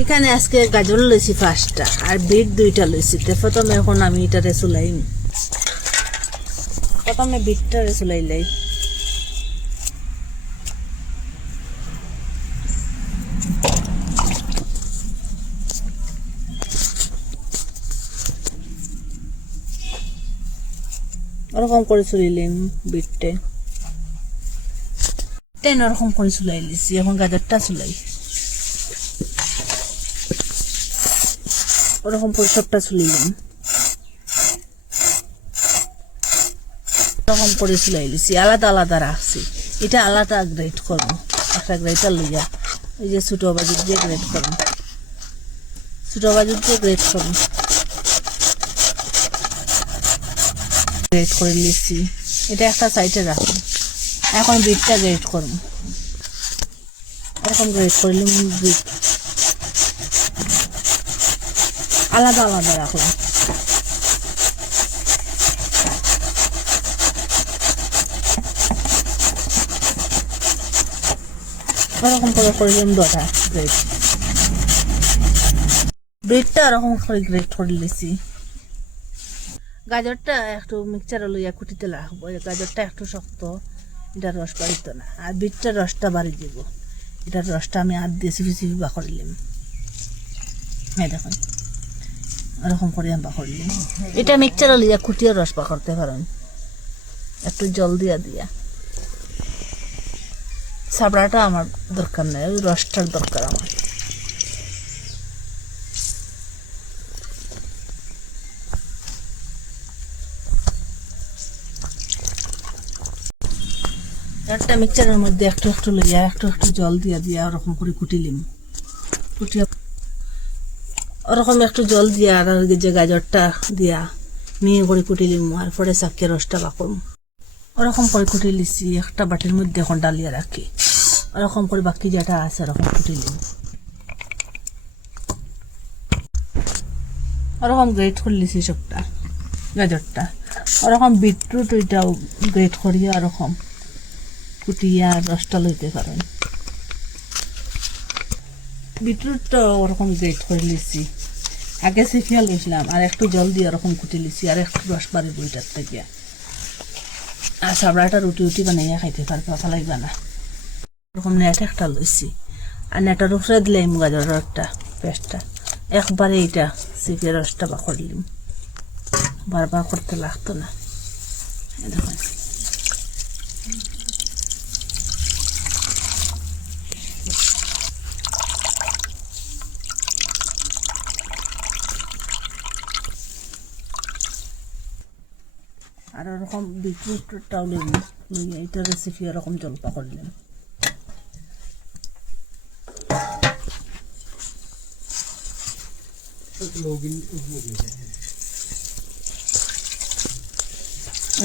এখানে আজকে গাজর লইছি 5টা আর বিট 2টা লইছি। তো প্রথমে এখন আমি এটারে চুলাইম। প্রথমে বিটটারে চুলাইলাই। ওরকম করে চুলাইলাম বিটটা। ওরকম করে চুলাই লিছি। এখন গাজরটা চুলাই। ওরকম করে সবটা চুলাইলাম। ওরকম করে চুলাই লিছি। আলাদা আলাদা রাখছি। এটা আলাদা গ্রেট করবো। একটা গ্রেটার লইয়া এই যে ছোট বাজুর দিয়ে গ্রেট করবো। ছোট বাজুর দিয়ে গ্রেট করবো। গ্রেট করে লিছি। এটা একটা সাইডে রাখবো। এখন বিটটা গ্রেট করবো। এরকম গ্রেট করলাম বিট। আলাদা আলাদা রাখলাম। ওরকম করে করলাম 2টা গ্রেট। বিটটা ওরকম করে গ্রেট করে লিছি। গাজরটা একটু মিক্সচারে লইয়া কুটিতে রাখবো। গাজরটা একটু শক্ত, এটা রস বাড়িত না। আর বিটটার রসটা বাড়ি দিব। এটার রসটা আমি আর দিয়ে চিপি চিপি বা করলাম। এই দেখুন এরকম করে আমি বা করলাম। এটা মিক্সচারে লইয়া কুটিয়ে রস বা করতে পারেন। একটু জল দিয়া দিয়া। সাবড়াটা আমার দরকার নেই, ওই রসটার দরকার আমার। একটা মিক্সচারের মধ্যে একটু একটু লইয়া একটু একটু জল দিয়া দিয়া ওরকম করে কুটিলিম। কুটিয়া ওরকম একটু জল দিয়া আর যে গাজরটা দিয়া মিহি করে কুটিলিম। আর পরে চাকিয়ে রসটা বাকম। ওরকম করে কুটি লিছি। একটা বাটির মধ্যে এখন ডালিয়া রাখি। ওরকম করে বাকি যেটা আছে ওরকম কুটিলিম। ওরকম গ্রেট করে লিছি সবটা গাজরটা। ওরকম বিটরুট ওইটাও গ্রেট করিয়া ওরকম কুটিয়া রসটা লইতে পারেন। বিটরুটটা ওরকম গ্রেট করে লিছি। আগে শিখিয়া লইছিলাম আর একটু জল দিয়ে ওরকম কুটি লিছি। আর একটু রস বাড়ি বইটার থেকে। আর সাবড়াটা রুটি রুটি বানাইয়া খাইতে পারবে, ভালো লাগবে না। ওরকম নেট একটা লইছি। আর নেটার উপরে দিলাম গাজরের একটা পেস্টটা। একবারে এইটা চিপে রসটা বা করলিম। বারবার করতে লাগতো না। দেখুন আর ওরকম বিটরুটটাও লইলাম। এইটা রেসিপি ওরকম জলপা করলাম।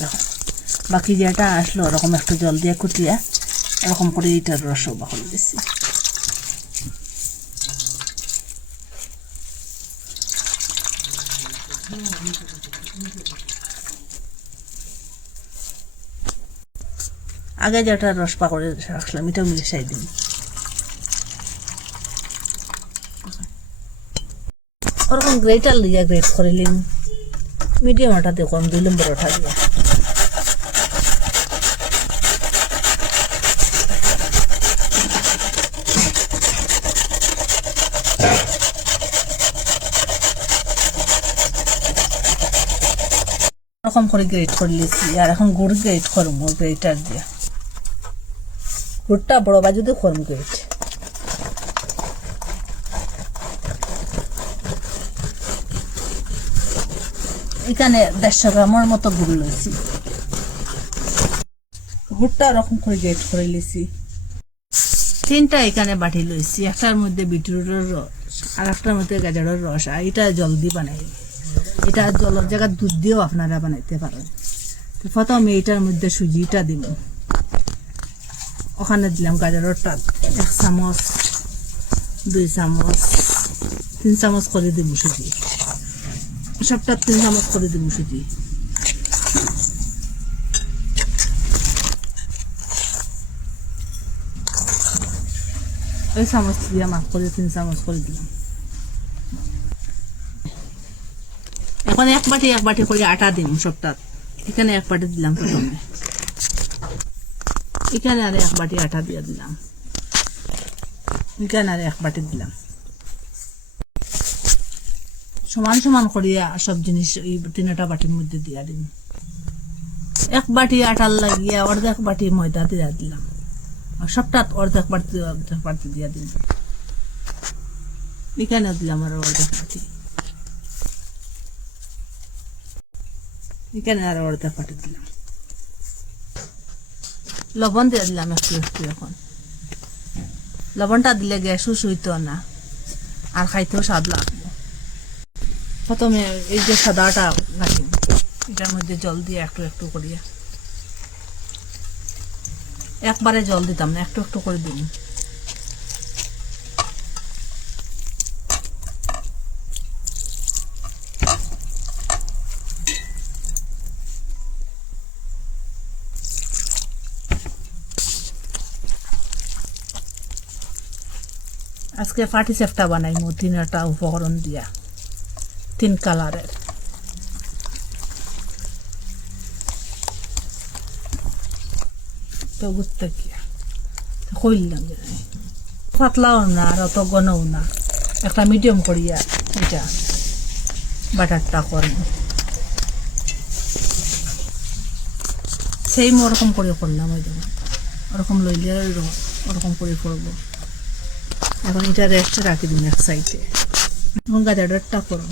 দেখো বাকি যেটা আসলো ওরকম একটু জল দিয়ে কুটিয়া এরকম করে এইটার রসও বাকল দিচ্ছি। আগে যেটা রস পাকড়ে রাখলাম এটাও মিশাই দিন। ওরকম গ্রেটার লিয়া গ্রেট করিলিম। মিডিয়াম আটা দিয়ে কম দিলাম, বড়টা দিয়ে। এরকম করে গ্রেট করে লিছি। আর এখন গুড় গ্রেট করবো গ্রেটার দিয়ে। গুড়টা বড় বাজু দিয়ে করবো গ্রেট। এখানে 150 গ্রামের মতো গুড় লইছি। গুড়টা এরকম করে গ্রেট করে লিছি। 3টা এখানে বাটি লইছি। একটার মধ্যে বিটরুটের রস আর একটার মধ্যে গাজরের রস। আর এটা জলদি বানাই। এটা জলের জায়গায় দুধ দিয়েও আপনারা বানাইতে পারেন। তো প্রথমে এইটার মধ্যে সুজিটা দিব। ওখানে দিলাম গাজরেরটা 1 চামচ, 2 চামচ, 3 চামচ করে দিব সুজি। সবটা 3 চামচ করে দিব সুজি। ওই চামচ দিয়ে মাফ করে 3 চামচ করে দিলাম। এখন এক বাটি করে আটা দিম সবটা। এখানে এক বাটি দিলাম প্রথমে, এখানে আর এক বাটি আটা দিয়ে দিলাম, এখানে আর এক বাটি দিলাম। সমান সমান করিয়া সব জিনিস এই 3টা বাটির মধ্যে দিয়া দিন। এক বাটি আটার লাগিয়া অর্ধেক বাটি ময়দা দিয়া দিলাম, আর সবটা অর্ধেক বাটি দিয়া দিন। এখানে দিলাম আর অর্ধেক বাটি, এখানে আর অর্ধেক বাটি দিলাম। লবণ দিয়ে দিলাম একটু একটু। এখন লবণটা দিলে গ্যাসও সইতো না আর খাইতেও স্বাদ লাগবে। প্রথমে এই যে সাদাটা রাখি, এটার মধ্যে জল দিয়ে একটু একটু করিয়া, একবারে জল দিতাম না, একটু একটু করে দিন। আজকে পাটি সেফটা বানাইমু 3টা উপকরণ দিয়া, 3 কালারের। তো ঘুরতে গিয়া কইলাম পাতলাও না আর অত ঘনও না, একটা মিডিয়াম করিয়া এটা বাটারটা করব। সেই ওরকম করে করলাম, ওই দেখুন ওরকম লইলে ওরকম করে করবো। এখন এটা রেস্টে রাখি দিন এক সাইডে। এখন গাজরটা করো,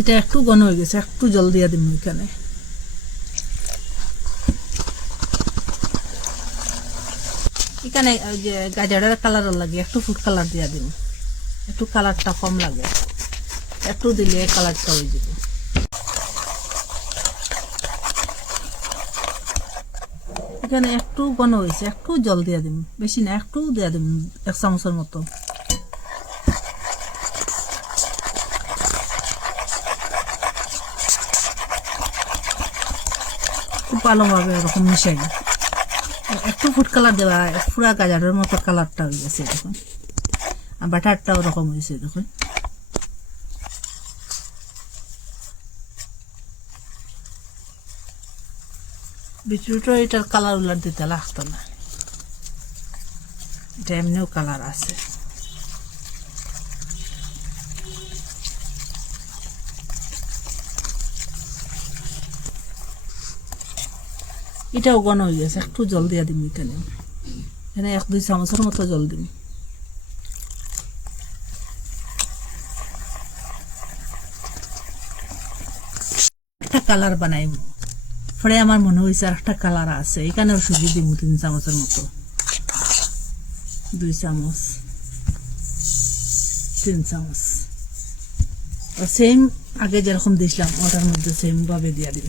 এটা একটু ঘন হয়ে গেছে, একটু জল দিয়া দিন এখানে। এখানে যে গাজরের কালার লাগে একটু ফুড কালার দিয়া দিন, একটু কালারটা কম লাগে, একটু দিলে কালারটা হয়ে যাবে। এখানে একটু ঘন হয়েছে, একটু জল দিয়ে দিন, বেশি না, একটু দিয়ে দিন 1 চামচের মতো। খুব ভালোভাবে এরকম মিশাই, একটু ফুড কালার দেওয়া, পুরা গাজরের মতো কালারটা হয়ে গেছে দেখুন। আর বাটারটাও ওরকম হয়েছে দেখুন। বিটরুটও এটার কালার উলার দিতে লাগতো না, এটা এমনিও কালার আছে। এটাও ঘন হয়ে গেছে, একটু জল দিয়া দিন এখানে। এখানে 1-2 চামচের মতো জল দিন। একটা কালার বানাই পরে আমার মনে হয়েছে আর একটা কালার আছে, এখানেও সুজি দিব 3 চামচের মতো, 2 চামচ, 3 চামচ। সেম আগে যেরকম দিছিলাম ওটার মধ্যে সেম ভাবে দিয়া দিন।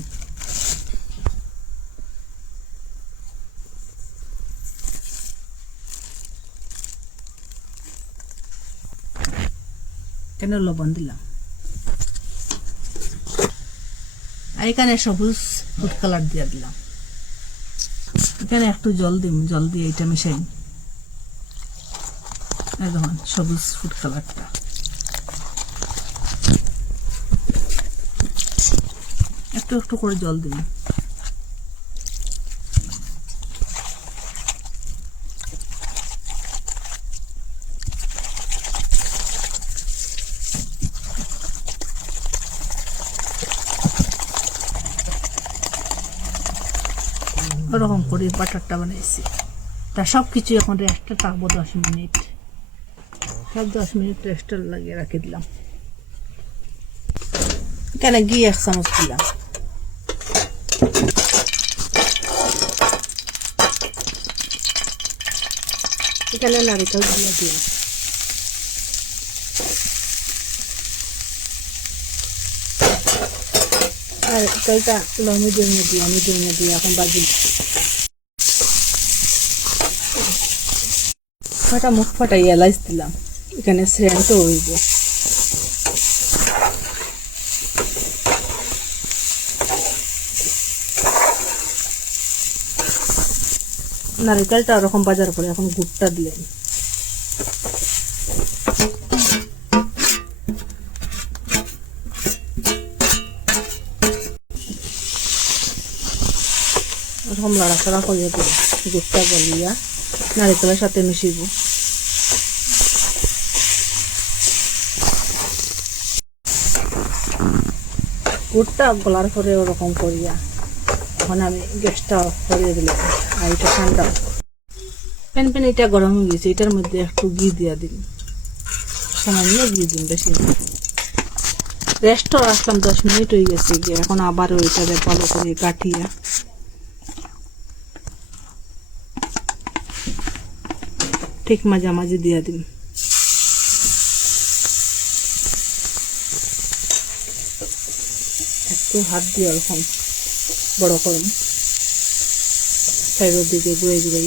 কেন লবণ দিলাম, আর এখানে সবুজ ফুড কালার দিয়ে দিলাম। এখানে একটু জল দিন, জল দিয়ে এটা মিশাই। দেখুন সবুজ ফুড কালারটা, একটু একটু করে জল দিন। ওরকম করে বাটারটা বানাইছি। তা সব কিছু এখন রেস্টে থাকবো 10 মিনিট, সব 10 মিনিট রেস্টে লাগিয়ে রাখি দিলাম। এখানে ঘি 1 চামচ দিলাম, এখানে নারিকেল দিয়ে দিলাম, আর তেলটা মিডিয়ামে দিয়ে এখন বাজি। মুখ ফাটাই এলাচ দিলাম, এখানে সেন্টও হইব। নারিকেলটা ওরকম বাজার করে এখন গুড়টা দিলেন। এরকম লাড়াচাড়া করিয়া দিল, গুড়টা গলিয়া নারিকেলের সাথে মিশিব। গুড়টা গলার পরে ওরকম করিয়া এখন আমি গ্যাসটা অফ করিয়ে দিলাম। আর এটা ঠান্ডা প্যান এটা গরম হয়ে গেছে, এটার মধ্যে একটু ঘি দিয়া দিন, সামান্য ঘি দিন, বেশি রেস্টও রাখলাম। 10 মিনিট হয়ে গেছে গিয়ে, এখন আবার ওইটারে ভালো করে কাটিয়া ঠিক মাঝামাঝি দিয়া দিন। একটু হাত দিয়ে ওরকম বড় করুন, সাইডের দিকে ঘুরে ঘুরে।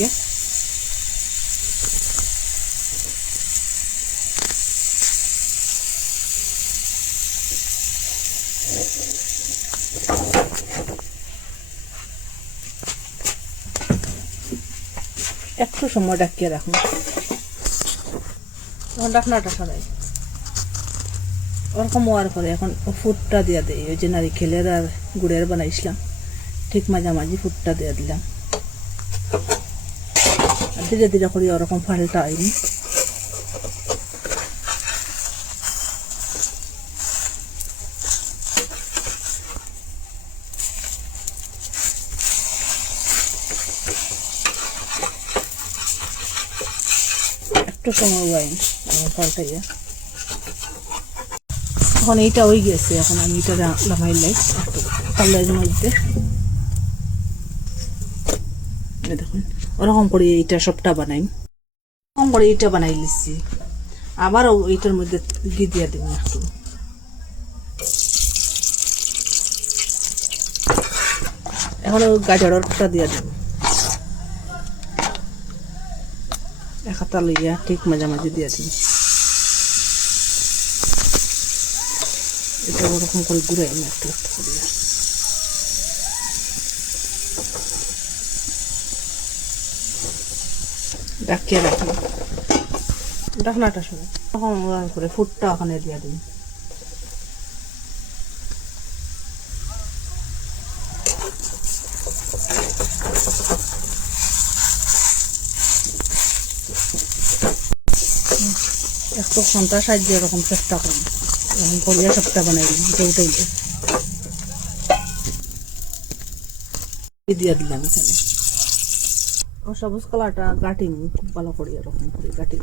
একটু সময় ডাকিয়ে রাখুন, তখন ডাকনাটা সরাই ওরকম হওয়ার পরে এখন ফুটটা দিয়ে দিই। ওই যে নারিকেলের আর গুড়ের বানাইছিলাম, ঠিক মাঝামাঝি ফুটটা দিয়ে দিলাম। আর ধীরে ধীরে করে ওরকম ফালটা আইনি। একটু সময় বাইন পাল্টাইয়া। এখন এইটা হয়ে গেছে, এখন আমি এটা লামাইলাই একটু পাল্লাইয়ের মধ্যে। দেখুন ওরকম করে এইটা সবটা বানাই, ওরকম করে এইটা বানাই লিছি। আবারও এইটার মধ্যে ঘি দিয়া দিব একটু। এখন গাজরটা দিয়া দিব, এক হাতা লইয়া ঠিক মাঝামাঝি দিয়া দিন। এটা ওরকম করে ঘুরাই না একটু একটু করিয়া। ডাকিয়ে রাখুন, ডাকনাটা শুনে তখন করে ফুটটা ওখানে দিয়া দিন। একটু ঘন্টা সাহায্যে এরকম চেষ্টা করুন, এরকম করিয়া সবটা বানাই দিন। উঠাইলে দিয়া দিলাম এখানে। সবুজ কালারটা গাটিং খুব ভালো করি, এরকম করে গাটিং।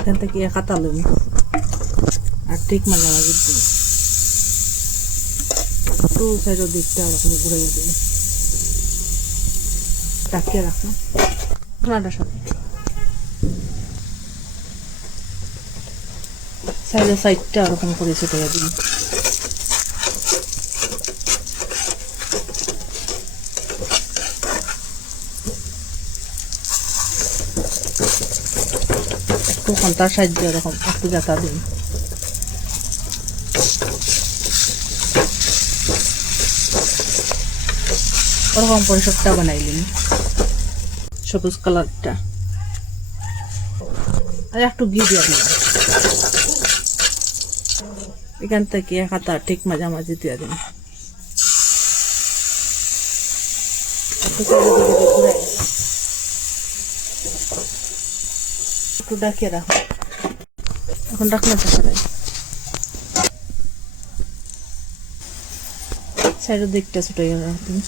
এখান থেকে কাটা লুন আর ঠিক মাঝামাঝি দিন, একটু সাইডের দিকটা ওরকম ঘুরাইয়া দিন। ডাকিয়ে রাখলাম খানাটার সাথে। সাইডটা ওরকম করে ছেটাইয়া দিন। একটু ঘন্টার সাহায্যে এরকম একটু জাতা দিন। ওরকম করে সবটা বানাইলেন সবুজ কালারটা। আর একটু ঘি দিয়ে দিলাম, এখান থেকে হাতা ঠিক মাঝামাঝি দিয়ে দিন। একটু ডাকিয়ে রাখো, এখন ডাকনাটা সরাই। সাইডের দিকটা ছোট রাখবেন।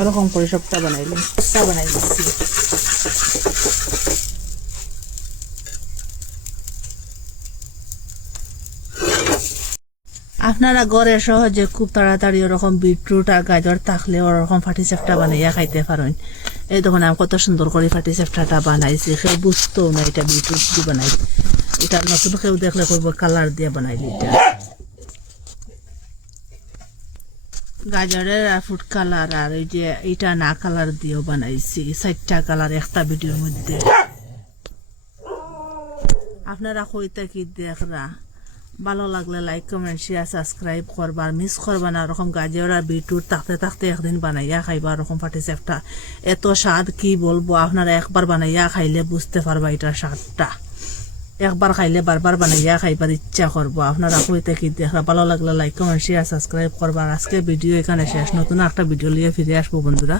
ওরকম করে সবটা বানাইলাম, সবটা বানাই দিচ্ছি। আপনারা ঘরে সহজে খুব তাড়াতাড়ি ওরকম বিটরুট আর গাজর থাকলে ওরকম ফাটি চেপটা বানাইয়া খাইতে পারেন। এই দেখুন আমি কত সুন্দর করে ফাটি চেপটাটা বানাইছি, কেউ বুঝতেও না এটা বিটরুট দিয়ে বানাই। এটা নতুন কেউ দেখলে করবো কালার দিয়ে বানাইলি, এটা গাজরের আর ফুড কালার আর ওই যে এটা না কালার দিয়েও বানাইছি 4টা কালার একটা ভিডিওর মধ্যে। আপনারা কইতা কি দেখরা, ভালো লাগলে লাইক কমেন্ট শেয়ার সাবস্ক্রাইব করবা, আর মিস করবা না। এরকম গাজর আর বিটরুট থাকতে থাকতে একদিন বানাইয়া খাইবা। এরকম ফাটিছে একটা এত স্বাদ কি বলবো, আপনারা একবার বানাইয়া খাইলে বুঝতে পারবা এটার স্বাদটা। একবার খাইলে বারবার বানাইয়া খাইবার ইচ্ছা করবো। আপনারা কইতে কি দেখরা, ভালো লাগলে লাইক কমেন্ট শেয়ার সাবস্ক্রাইব করবা। আর আজকে ভিডিও এখানে শেষ, নতুন একটা ভিডিও নিয়ে ফিরে আসবো বন্ধুরা।